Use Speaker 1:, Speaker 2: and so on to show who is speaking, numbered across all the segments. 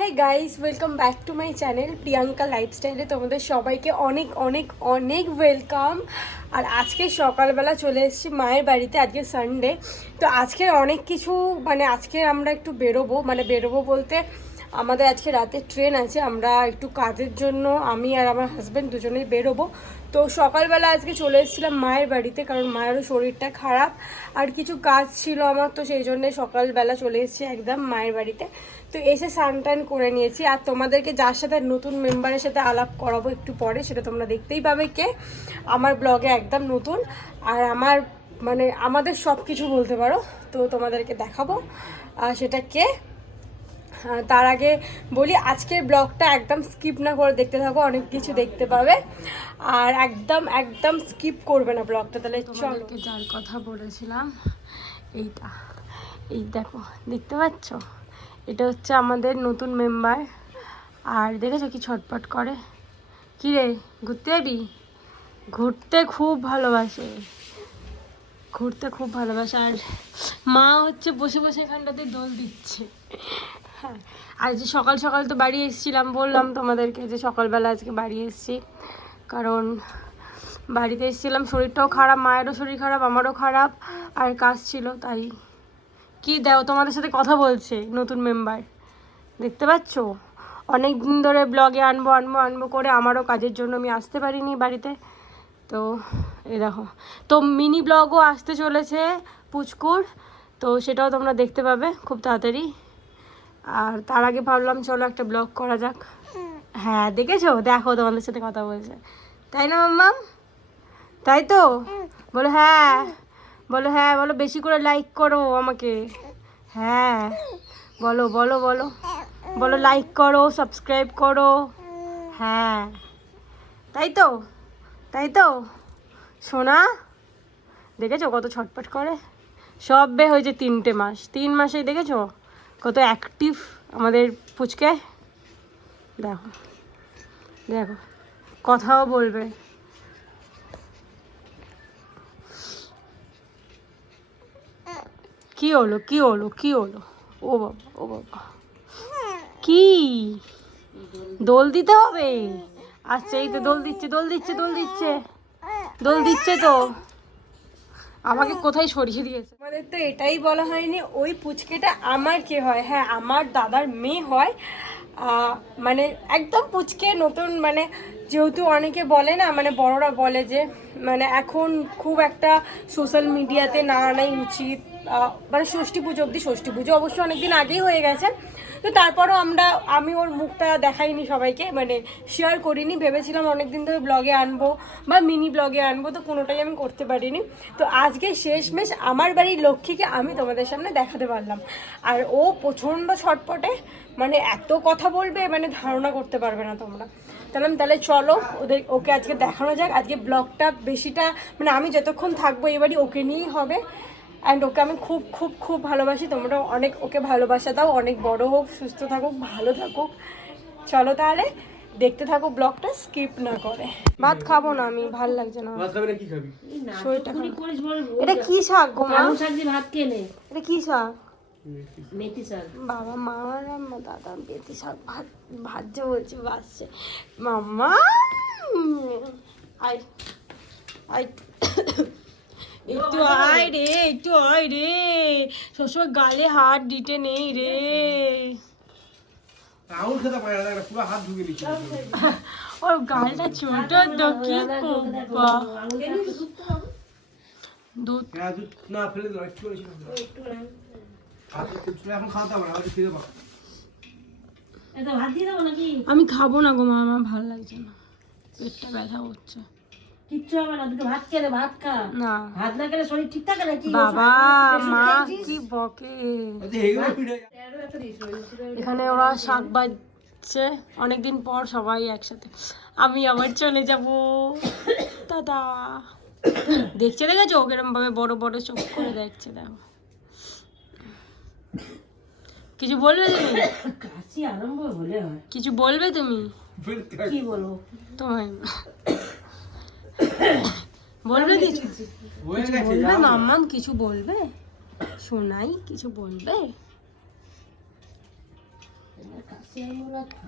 Speaker 1: Hey guys welcome back to my channel Priyanka লাইফস্টাইলে তোমাদের সবাইকে অনেক অনেক অনেক ওয়েলকাম আর আজকে সকালবেলা চলে এসেছি মায়ের বাড়িতে, আজকে সানডে তো আজকে অনেক কিছু মানে আজকে আমরা একটু বেরোবো। মানে বেরোবো বলতে আমাদের আজকে রাতে ট্রেন আছে। আমরা একটু কাজের জন্য, আমি আর আমার হাজব্যান্ড দুজনেই বেরোবো। তো সকালবেলা আজকে চলে এসেছিলাম মায়ের বাড়িতে, কারণ মায়েরও শরীরটা খারাপ। আর কিছু কাজ ছিল আমার, তো সেই জন্যে সকালবেলা চলে এসেছি একদম মায়ের বাড়িতে। তো এসে স্নান করে নিয়েছি। আর তোমাদেরকে যার সাথে নতুন মেম্বারের সাথে আলাপ করাবো একটু পরে, সেটা তোমরা দেখতেই পাবে কে। আমার ব্লগে একদম নতুন। আর আমার মানে আমাদের সব কিছু বলতে পারো, তো তোমাদেরকে দেখাবো। আর সেটা কে? তার আগে বলি, আজকের ব্লগটা একদম স্কিপ না করে দেখতে থাকো, অনেক কিছু দেখতে পাবে। আর একদম একদম স্কিপ করবে না ব্লগটা, তাহলে চলো। যার কথা বলেছিলাম, এইটা। এই দেখো, দেখতে পাচ্ছ? এটা হচ্ছে আমাদের নতুন মেম্বার আর দেখেছ কি ছটপট করে? কী রে, ঘুরতে যাবি? ঘুরতে খুব ভালোবাসে। ঘুরতে খুব ভালোবাসে। আর মা হচ্ছে বসে বসে এখানটাতে দোল দিচ্ছে। হ্যাঁ। আর যে সকাল সকাল তো বাড়ি এসেছিলাম, বললাম তোমাদেরকে যে সকালবেলা আজকে বাড়ি এসেছি। কারণ বাড়িতে এসেছিলাম, শরীরটাও খারাপ, মায়েরও শরীর খারাপ, আমারও খারাপ, আর কাজ ছিল, তাই। কি দাও, তোমাদের সাথে কথা বলছে নতুন মেম্বার দেখতে পাচ্ছ? অনেক দিন ধরে ব্লগে আনব আনব আনব করে আমারও কাজের জন্য আমি আসতে পারিনি বাড়িতে। তো এ দেখো, তো মিনি ব্লগও আসতে চলেছে পুচকুর, তো সেটাও তোমরা দেখতে পাবে খুব তাড়াতাড়ি। আর তার আগে ভাবলাম চলো একটা ব্লগ করা যাক। হ্যাঁ দেখেছ? দেখো, তোমাদের সাথে কথা বলছে। তাই না মাম্মাম তাই তো? বলো হ্যাঁ। বলো হ্যাঁ বলো, বেশি করে লাইক করো আমাকে। হ্যাঁ। বলো বলো বলো। বলো লাইক করো সাবস্ক্রাইব করো। হ্যাঁ। তাই তো? তাই তো? সোনা? দেখেছ কত ছটপট করে? সব হয়েছে তিনটে মাস। তিন মাসেই দেখেছ? কত অ্যাক্টিভ আমাদের পুচকে? দেখো। দেখো। কথাও বলবে। কি হলো কি হলো কি হলো? ও বাবা ও বাবা। কি? দোল দিতে হবে? আচ্ছা এই তো দোল দিচ্ছে দোল দিচ্ছে দোল দিচ্ছে। দোল দিচ্ছে তো। আমাকে কোথায় সরিয়ে দিয়েছে? আমাদের তো এটাই বলা হয়নি, ওই পুচকেটা আমার কে হয়? হ্যাঁ আমার দাদার মেয়ে হয়। মানে একদম পুচকে, নতুন মানে যেহেতু অনেকে বলে না মানে বড়রা বলে যে মানে এখন খুব একটা সোশ্যাল মিডিয়াতে না আনাই উচিত। মানে ষষ্ঠী পুজো অবধি, ষষ্ঠী পুজো অবশ্য অনেকদিন আগেই হয়ে গেছে। তো তারপরও আমরা, আমি ওর মুখটা দেখাইনি সবাইকে মানে শেয়ার করিনি, ভেবেছিলাম অনেকদিন ধরে ব্লগে আনব বা মিনি ব্লগে আনব, তো কোনোটাই আমি করতে পারিনি। তো আজকে শেষমেশ আমার বাড়ির লক্ষ্মীকে আমি তোমাদের সামনে দেখাতে পারলাম। আর ও প্রচণ্ড ছটপটে মানে এত কথা বলবে মানে ধারণা করতে পারবে না তোমরা। তাহলে তাহলে চলো, ওদের, ওকে আজকে দেখানো যাক। আজকে ব্লগটা বেশিটা মানে আমি যতক্ষণ থাকব এবারই ওকে নিয়েই হবে। অ্যান্ড ওকে আমি খুব খুব খুব ভালোবাসি। তোমরা অনেক ওকে ভালোবাসা দাও। অনেক বড় হোক সুস্থ থাকুক ভালো থাকুক। চলো তাহলে দেখতে থাকো ব্লগটা স্কিপ না করে। ভাত খাব না আমি ভালো লাগছে না।
Speaker 2: ভাত খাবি না কি খাবি?
Speaker 1: শরীরটা খারাপ। এটা কি শাক গো মা?
Speaker 3: শাক দিয়ে ভাত কেনে
Speaker 1: এটা কি শাক?
Speaker 3: মেথি শাক।
Speaker 1: বাবা মা আর আমার দাদা বেতি শাক ভাত ভাজছে বলছে বাসছে। মাম্মা! আই আই একটু আয় রে একটু আয় রে। শ্বশুর গালে হাত দিতে নেই রে। ওর গালটা ছোট তো কি দুধ।
Speaker 2: হ্যাঁ না ফেলে একটু এখন পাবে
Speaker 1: আমি খাব না গো মা আমার ভালো লাগছে না। পেটটা ব্যথা করছে।
Speaker 3: কিচ্ছু হবে না দুটো ভাত কেনে ভাত খা।
Speaker 1: না।
Speaker 3: ভাত না খেলে শরীর ঠিক থাকে নাকি
Speaker 1: বাবা মা কি বকে।
Speaker 2: পিঠে
Speaker 1: এখানে ওরা শাক বাজছে। অনেকদিন পর সবাই একসাথে। আমি আবার চলে যাব। দাদা। দেখছে দেখেছ? কিরম ভাবে বড় বড় চোখ করে দেখছে দেখো। কিছু বলবে তুমি?
Speaker 3: কাশি আরম্ভ হলে হয়।
Speaker 1: কিছু বলবে তুমি?
Speaker 3: কি বলব?
Speaker 1: তোমায়। বলবে কিছু? বলবে? মাম্মাম কিছু বলবে? শোনাই কিছু বলবে?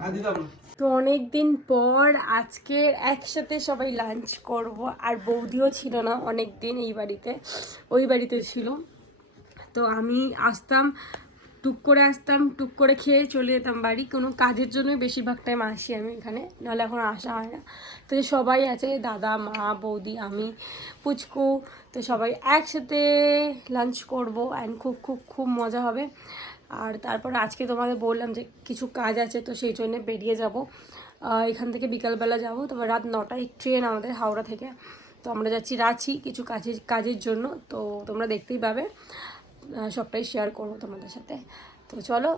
Speaker 2: আর
Speaker 1: তো অনেক দিন পর আজকে একসাথে সবাই লাঞ্চ করব আর বৌদিও ছিল না অনেক দিন এই বাড়িতে ওই বাড়িতে ছিল। তো আমি আসতাম টুক করে আসতাম, টুক করে খেয়ে চলে যেতাম বাড়ি। কোনো কাজের জন্যই বেশিরভাগ টাইম আসি আমি এখানে, নাহলে এখন আসা হয় না। তো সবাই আছে, দাদা, মা, বৌদি, আমি, পুচকু, তো সবাই একসাথে লাঞ্চ করব অ্যান্ড খুব খুব খুব মজা হবে। আর তারপর আজকে তোমাদের বললাম যে কিছু কাজ আছে, তো সেই জন্য বেরিয়ে যাব। এখান থেকে বিকালবেলা যাব। তারপর রাত নটায় ট্রেন আমাদের হাওড়া থেকে। তো আমরা যাচ্ছি রাঁচি কিছু কাজের কাজের জন্য। তো তোমরা দেখতেই পাবে। সবটাই শেয়ার করব তোমাদের সাথে। তো চলো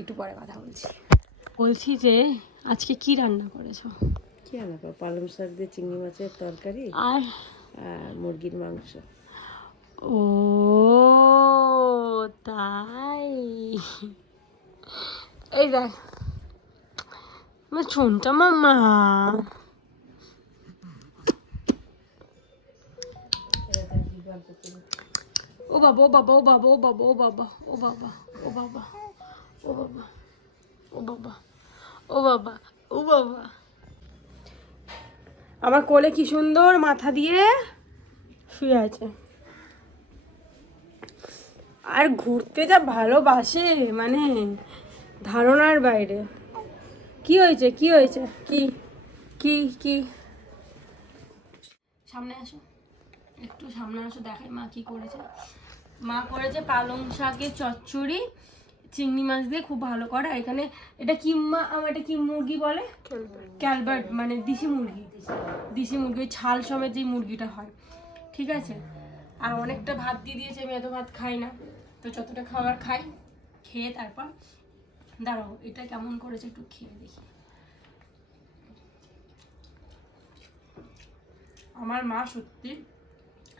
Speaker 1: একটু পরে কথা বলছি। বলছি যে আজকে কি রান্না করেছ?
Speaker 3: কি আলাদা পালং শাক দিয়ে চিংড়ি মাছের তরকারি
Speaker 1: আর?
Speaker 3: আর মুরগির মাংস।
Speaker 1: ও তাই? এই দেখ আমার ছোনটা মামা ও বাবা ও বাবা ও বাবা ও বাবা ও বাবা ও বাবা ও বাবা ও বাবা ও বাবা ও বাবা ও বাবা আমার কোলে কি সুন্দর মাথা দিয়ে শুয়ে আছে আর ঘুরতে যা ভালোবাসে মানে ধারণার বাইরে কি হয়েছে কি হয়েছে কি কি কি সামনে আসো একটু সামনে আসো দেখাই মা কি করেছে। মা করেছে পালং শাকের চচ্চড়ি চিংড়ি মাছ দিয়ে খুব ভালো করে। এখানে এটা কি মা আমার এটা কি মুরগি বলে? ক্যালবার্ট। মানে দিশি মুরগি। দিশি মুরগি ওই ছাল সমেত যে মুরগিটা হয়। ঠিক আছে? আর অনেকটা ভাত দিয়ে দিয়েছে আমি এত ভাত খাই না। তো যতটা খাবার খাই খেয়ে তারপর দাঁড়াও এটা কেমন করেছে একটু খেয়ে দেখি। আমার মা সত্যি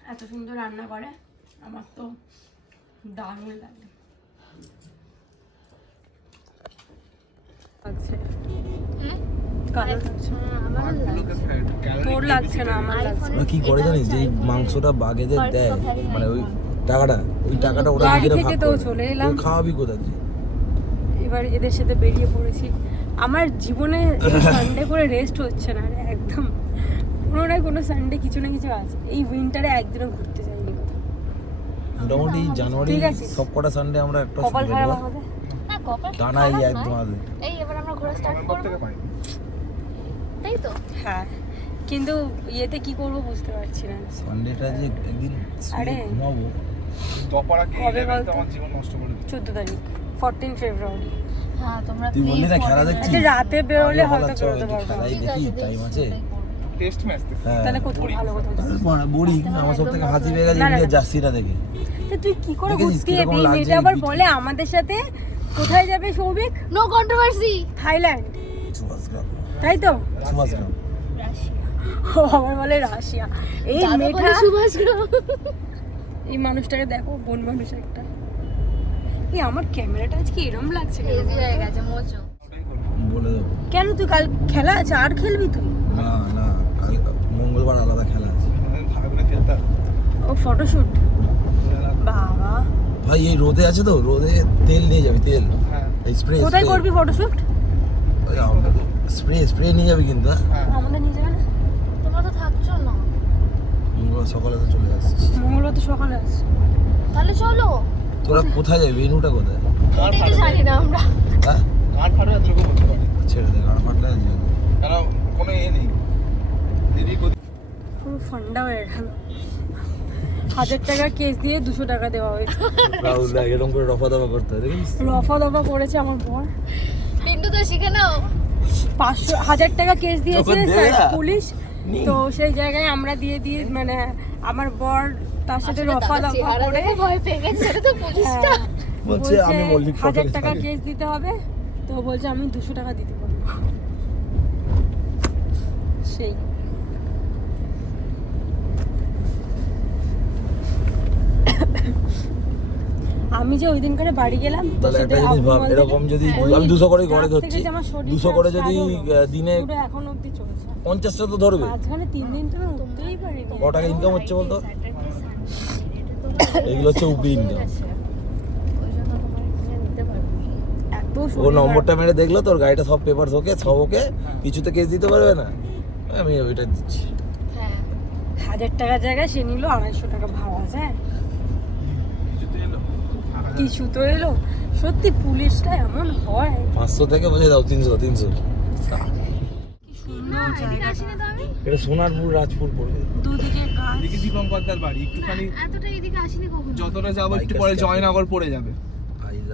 Speaker 1: এত সুন্দর রান্না করে আমার তো দারুণ লাগে। লাগছে। কালো লাগছে। তোর লাগছে না আমার লাগছে।
Speaker 4: কি করে জানিস যে মাংসটা বাঘেদের দেয়? মানে ওই টাকাটা ওই টাকাটা ওরা
Speaker 1: বাড়ি
Speaker 4: নিজেরা
Speaker 1: থেকে
Speaker 4: ভাগ
Speaker 1: তো
Speaker 4: করে।
Speaker 1: চলে এলাম।
Speaker 4: খাওয়াবি কোথা দিয়ে
Speaker 1: এবার এদের সাথে বেরিয়ে পড়েছি। আমার জীবনে সানডে করে রেস্ট হচ্ছে না রে একদম। কোনো সানডে কিছু না কিছু আছে। এই উইন্টারে একদিনও ঘুরতে যাইনি কোথাও।
Speaker 4: মোটামুটি জানুয়ারি
Speaker 1: ঠিক আছে।
Speaker 4: সব কটা সানডে আমরা একটা
Speaker 1: কপাল খারাপ। আমাদের
Speaker 5: না কপাল
Speaker 4: টানা এই এক মাস।
Speaker 5: এই এবার আমরা ঘোরা স্টার্ট করব। তাই তো?
Speaker 1: হ্যাঁ। কিন্তু ইয়েতে কি করব বুঝতে পারছি না।
Speaker 4: সানডেটা যে একদিন
Speaker 1: আরে।
Speaker 4: ঘুমাবো।
Speaker 2: দপাড়া কি
Speaker 1: কবে
Speaker 2: ইলেভেন
Speaker 1: বলতো?
Speaker 2: আমার জীবন নষ্ট করে দিচ্ছে।
Speaker 1: চোদ্দ তারিখ ফোরটিন ফেব্রুয়ারি
Speaker 5: হ্যাঁ তোমরা
Speaker 4: তুই বললি না খেলা দেখছিস?
Speaker 1: আচ্ছা রাতে বেরোলে
Speaker 4: আমি
Speaker 1: হয়তো
Speaker 4: চল,
Speaker 1: পারব
Speaker 4: দেখি টাইম আছে
Speaker 2: টেস্ট ম্যাচ
Speaker 1: তাহলে কোথাও ভালো যাব।
Speaker 4: বোরিং আমার সব থেকে হাসি পেয়ে গেছে
Speaker 1: না।
Speaker 4: জার্সিটা দেখে।
Speaker 1: তো তুই কি করে ঘুরতে যাবি মেয়েটা আবার বলে আমাদের সাথে কোথায় যাবে সৌভিক?
Speaker 5: No controversy
Speaker 1: Thailand. তাই তো?
Speaker 4: সুভাষগ্রাম
Speaker 1: আমার বলে রাশিয়া। এই মেয়েটা
Speaker 5: সুভাষ
Speaker 1: এই মানুষটাকে দেখো বোন মানুষ একটা। এই আমার ক্যামেরাটা আজকে এরম লাগছে
Speaker 5: হয়ে? গেছে মোচো
Speaker 4: বলে দেবো।
Speaker 1: কেন তুই কাল খেলা আছে? আর খেলবি তুই?
Speaker 4: না না। আলাদা খেলা আছে।
Speaker 2: করে।
Speaker 1: ও ফটোশুট? বাবা।
Speaker 4: ভাই এই রোদে আছে তো রোদে তেল নিয়ে যাবি তেল।
Speaker 2: হ্যাঁ।
Speaker 4: স্প্রে
Speaker 1: কোথায় করবি ফটোশুট?
Speaker 4: স্প্রে স্প্রে নিয়ে যাবি কিন্তু হ্যাঁ?
Speaker 2: হ্যাঁ।
Speaker 1: আমাদের নিয়ে যাবে না?
Speaker 5: তোমরা তো থাকছো না।
Speaker 4: মঙ্গলবার সকালে তো চলে আসছিস।
Speaker 1: মঙ্গলবার তো সকালে আসছে।
Speaker 5: তাহলে চলো।
Speaker 4: তোরা কোথায় যাবি? ভেনুটা কোথায়?
Speaker 5: এটাই তো জানি না আমরা।
Speaker 4: হ্যাঁ?
Speaker 2: ফাটবে বলতে পারি।
Speaker 4: ছেড়ে দে গান ফাটলে
Speaker 2: কেন কোনো এ নেই।
Speaker 1: পুরো ফান্ডা হয়ে গেল হাজার টাকা কেস দিয়ে দুশো টাকা দেওয়া হয়েছে।
Speaker 4: এরকম করে রফা দফা করতে হয়
Speaker 1: রফা দফা করেছে আমার বর।
Speaker 5: পিন্টু তো শিখে নাও।
Speaker 1: পাঁচশো হাজার টাকা কেস দিয়েছে। পুলিশ। তো সেই জায়গায় আমরা দিয়ে দিয়ে মানে আমার বর তার সাথে রফা দফা করে
Speaker 5: ভয় পেয়ে গেছে তো পুলিশটা।
Speaker 1: হ্যাঁ,
Speaker 4: বলছে আমি মল্লিক
Speaker 1: হাজার টাকা। কেস দিতে হবে। তো বলছে আমি দুশো টাকা দিতে পারব। সেই। আমি যে ওই দিন করে বাড়ি গেলাম
Speaker 4: তাহলে একটা জিনিস ভাব এরকম যদি
Speaker 1: ওই
Speaker 4: আমি দুশো করে ঘরে ধরছি দুশো করে যদি দিনে
Speaker 1: এখন অবধি চলছে।
Speaker 4: পঞ্চাশটা তো ধরবে।
Speaker 1: মাঝখানে তিন দিন তো উঠতেই পারিনি
Speaker 4: ক টাকা ইনকাম হচ্ছে বলতো? এগুলো হচ্ছে উপরি ইনকাম ও নম্বরটা মেরে দেখল তোর গাড়িটা সব পেপার ওকে সব ওকে কিছুতে কেস দিতে পারবে না। আমি ওইটা দিচ্ছি।
Speaker 5: হ্যাঁ।
Speaker 1: হাজার টাকার জায়গায় সে নিল আড়াইশো টাকা ভাড়া যায় কিছু তো এলো? সত্যি পুলিশটা এমন হয়।
Speaker 4: পাঁচশো থেকে বলে দাও তিনশো তিনশো।
Speaker 1: কি সুন্দর জায়গাটা
Speaker 5: আসিনি তো আমি
Speaker 4: এটা সোনারপুর রাজপুর পড়বে।
Speaker 1: দুদিকে গাছ।
Speaker 2: বাড়ি একটুখানি
Speaker 5: এদিকে আসিনি কখনো?
Speaker 2: যতটা যাব একটু পরে জয়নগর পড়ে যাবে।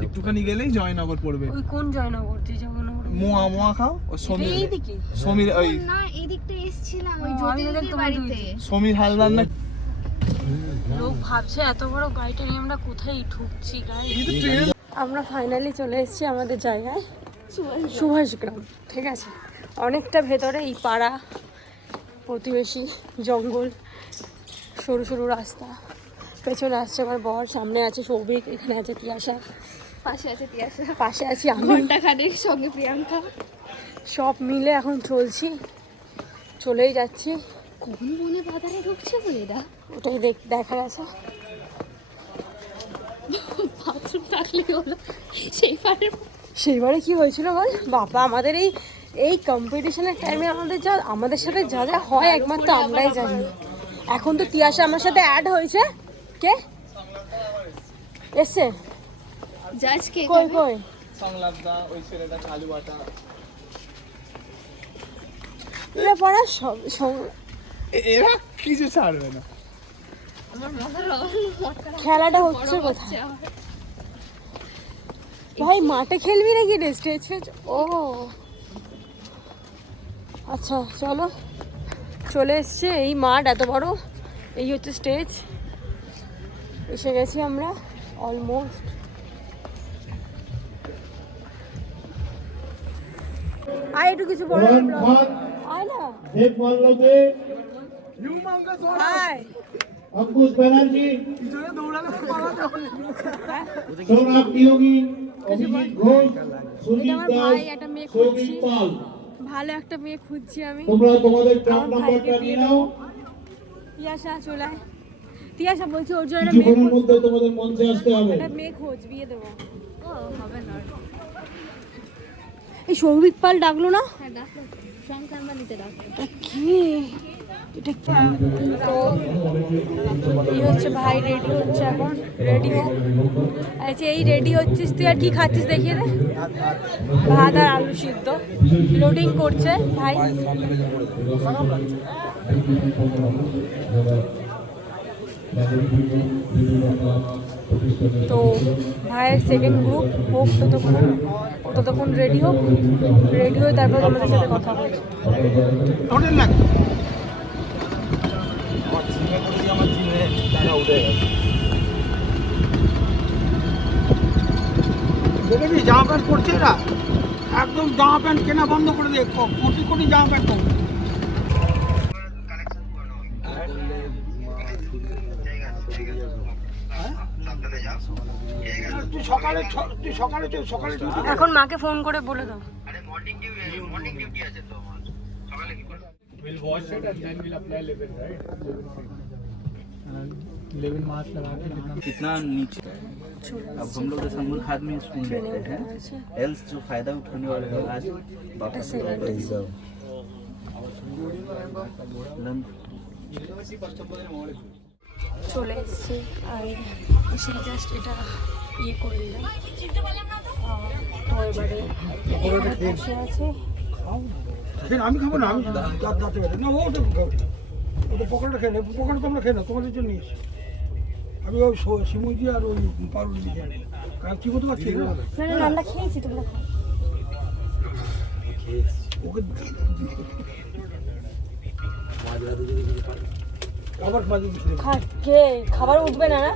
Speaker 2: একটুখানি গেলেই জয়নগর পড়বে।
Speaker 1: ওই কোন জয়নগর?
Speaker 2: মোয়া মোয়া খাও ও সমীর।
Speaker 1: এইদিকে?
Speaker 2: সমীর ওই
Speaker 5: না এদিকটা এসেছিলাম ওই বাড়িতে।
Speaker 2: সমীর হালদার না?
Speaker 1: লোক ভাবছে এত বড় গাড়িটা নিয়ে আমরা কোথায় ঢুকছি গাড়ি আমরা ফাইনালি চলে এসেছি আমাদের জায়গায় সুভাষগ্রাম ঠিক আছে? অনেকটা ভেতরে এই পাড়া প্রতিবেশী জঙ্গল সরু সরু রাস্তা। পেছনে আসছে আমার বর সামনে আছে সৌভিক এখানে আছে তিয়াসা
Speaker 5: পাশে আছে তিয়াসা
Speaker 1: পাশে আছি আমি।
Speaker 5: ঘণ্টা খানেক সঙ্গে প্রিয়াঙ্কা।
Speaker 1: সব মিলে এখন চলছি চলেই যাচ্ছি।
Speaker 5: কোন বনে বাজারে ঢুকছে বলে
Speaker 1: ওটাই দেখ দেখার আছে।
Speaker 5: বাথরুম থাকলে হলো। সেই পারে
Speaker 1: সেইবারে কি হয়েছিল বল? বাবা আমাদের এই এই কম্পিটিশনের টাইমে আমাদের যা আমাদের সাথে যা যা হয় একমাত্র আমরাই জানি। এখন তো তিয়াসা আমার সাথে অ্যাড হয়েছে। কে? এসছে।
Speaker 5: জাজ কে
Speaker 1: কই কই?
Speaker 2: সংলাপদা ওই ছেলেটা কালু বাটা
Speaker 1: এরা পড়া সব সব-
Speaker 2: এরা কিছু ছাড়বে না।
Speaker 1: খেলাটা হচ্ছে কোথায়? ভাই মাঠে খেলবি নাকি রে? স্টেজ ফেজ ও। আচ্ছা চলো। চলে এসছে এই মাঠ এত বড়। এই হচ্ছে স্টেজ এসে গেছি আমরা অলমোস্ট আয় একটু কিছু বলো আয় না।
Speaker 6: अंकुश बनर्जी
Speaker 2: পিছনে দৌড়ালে পালাতে হবে
Speaker 6: सोमनाथ नियोगी अभिजीत घोष
Speaker 1: এটা
Speaker 6: सुजीत
Speaker 1: আমার
Speaker 6: दास
Speaker 1: ভাই একটা মেয়ে খুঁজছি
Speaker 6: সৌভিক পাল
Speaker 1: ভালো একটা মেয়ে খুঁজছি আমি
Speaker 6: তোমরা তোমাদের ট্রাক
Speaker 1: আমার
Speaker 6: নাম্বারটা
Speaker 1: ভাইকে
Speaker 6: নিয়ে
Speaker 1: দিয়ে
Speaker 6: নাও
Speaker 1: তিয়াসা চলে আয়। তিয়াসা বলছি ওর জন্য একটা মেয়ে
Speaker 6: কিছুক্ষণের
Speaker 1: খোঁজ
Speaker 6: মধ্যে তোমাদের মঞ্চে আসতে হবে
Speaker 1: একটা মেয়ে খোঁজ বিয়ে দেবো
Speaker 5: ও হবে না
Speaker 1: এই সৌভিক পাল ডাকলো না
Speaker 5: হ্যাঁ ডাকলো সংক্রান্ত নিতে ডাকলো
Speaker 1: এটা কি তো হচ্ছে ভাই, রেডি হচ্ছে এখন, রেডি আচ্ছা এই রেডি হচ্ছিস তুই আর কি খাচ্ছিস ভাত আর লোডিং করছে, ভাই। তো ভাইয়ের সেকেন্ড গ্রুপ হোক ততক্ষণ ততক্ষণ রেডি হোক। রেডি হয়ে তারপর আমাদের সাথে কথা বলছে
Speaker 2: হোটেল না
Speaker 4: আমার জিমে টাকা উঠে গেছে
Speaker 2: দেখেছি জামা প্যান্ট পরছে এরা? একদম জামা প্যান্ট কেনা বন্ধ করে দিয়ে ক- কোটি কোটি জামা প্যান্ট করবে তুই সকালে ছ- তুই সকালে চ- সকালে ডিউটি
Speaker 1: এখন মাকে ফোন করে বলে দাও।
Speaker 7: कितना नीचे अब हम लोग जैसे मूर्ख आदमी सुन लेते हैं एल्स जो फायदा उठाने वाले हैं आज वापस लन-
Speaker 1: চলে এসছে আর এসে জাস্ট এটা ইয়ে করে দিলাম আহ, তো এবারে এখানে বসে আছে
Speaker 2: আমি খাবো না আমি দাঁত দাঁতে বেরো না ও ওটা খাবো ওটা পকোড়াটা খেয়ে নেবো পকোড়া তোমরা খেয়ে নাও তোমাদের জন্য নিয়েছি আমি ওই স- সিমুই দিয়ে আর ওই দিয়ে খেয়ে কারণ কি করতে পারছি? না
Speaker 1: না খেয়েছি তোমরা
Speaker 2: ওকে
Speaker 1: খাবার উঠবে না না?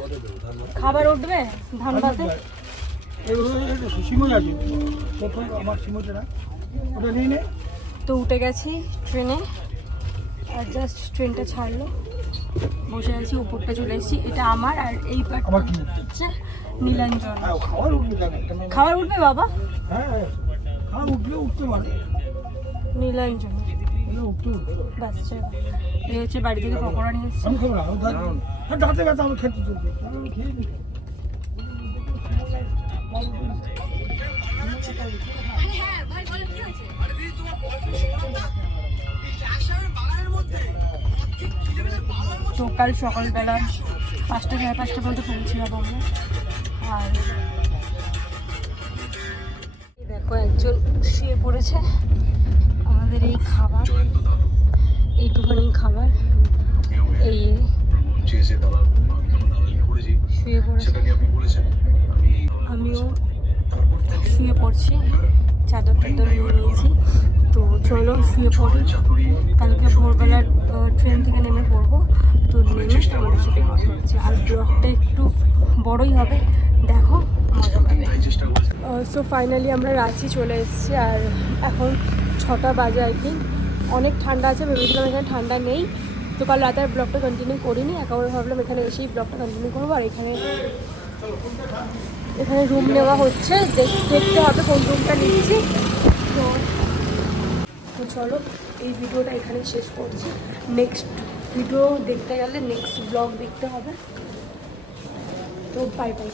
Speaker 1: খাবার উঠবে? ধান পাতে?
Speaker 2: সিমই আছে। আমার সিমইটা না। ওটা নিয়ে নে।
Speaker 1: তো উঠে গেছি ট্রেনে। আর জাস্ট ট্রেনটা ছাড়লো। বসে আছি উপরটা চলে এসেছি। এটা আমার আর এই পার্টটা হচ্ছে নীলাঞ্জন।
Speaker 2: হ্যাঁ খাবার উঠবে
Speaker 1: বাবা?
Speaker 2: হ্যাঁ হ্যাঁ উঠলে উঠতে পারে।
Speaker 1: নীলাঞ্জন। এই হচ্ছে বাড়ি থেকে পকোড়া নিয়ে এসেছি।
Speaker 2: দাঁত- হ্যাঁ ব্যথা আমি খেতে
Speaker 1: তো কাল সকালবেলা পাঁচটা সাড়ে পাঁচটা পর্যন্ত পৌঁছে যাব আমরা আর দেখো একজন শুয়ে পড়েছে। আমাদের এই খাবার, এইটুখানি খাবার, এই শুয়ে আমিও শুয়ে পড়ছি, চাদর টাদর নিয়েছি। চলো শুয়ে পড়ি। কালকে ভোরবেলা ট্রেন থেকে নেমে পড়ব। তো নেমে তোমাদের সাথে কথা হচ্ছে। আর ব্লগটা একটু বড়ই হবে। দেখো সো ফাইনালি আমরা রাঁচি চলে এসেছি। আর এখন ছটা বাজে আর কি অনেক ঠান্ডা আছে, ভেবেছিলাম এখানে ঠান্ডা নেই। তো কাল রাতে আর ব্লগটা কন্টিনিউ করিনি। একেবারে ভাবলাম এখানে এসেই ব্লগটা কন্টিনিউ করব। আর এখানে এখানে রুম নেওয়া হচ্ছে। দেখ- দেখতে হবে কোন রুমটা নিচ্ছি। তো চলো, এই ভিডিওটা এখানে শেষ করছি। নেক্সট ভিডিও দেখতে গেলে নেক্সট ব্লগ দেখতে হবে। তো বাই বাই